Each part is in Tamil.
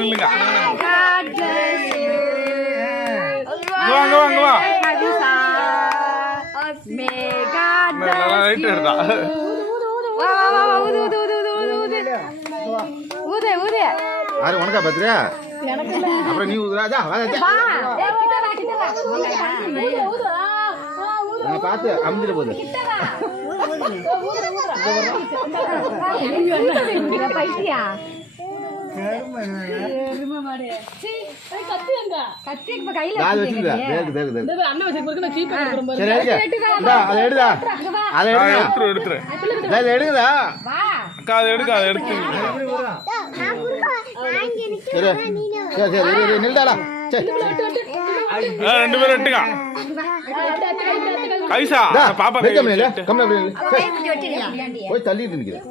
நில்லுங்க. உனக்கா பத்திரியா அப்புறம் நீ ஊதுராஜா பார்த்து அமுதிட போகுது. பைத்தியா ரெண்டு பேரும் எட்டுங்க. கைசா பாப்பா போய் தள்ளிட்டு நிக்கிறேன்.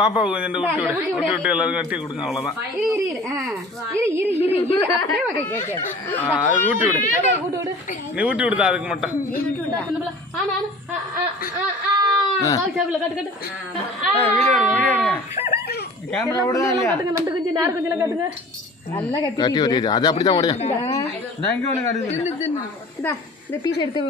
பாப்பாவுக்கு கொஞ்சம் விட்டு விட்டு எல்லாருக்கும் கட்டி கொடுங்க. அவ்வளவுதான். ஊட்டி விடு. நீ ஊட்டி விடுதா அதுக்கு மட்டும். அது அப்படிதான் உடையும். இந்த பீஸ் எடுத்து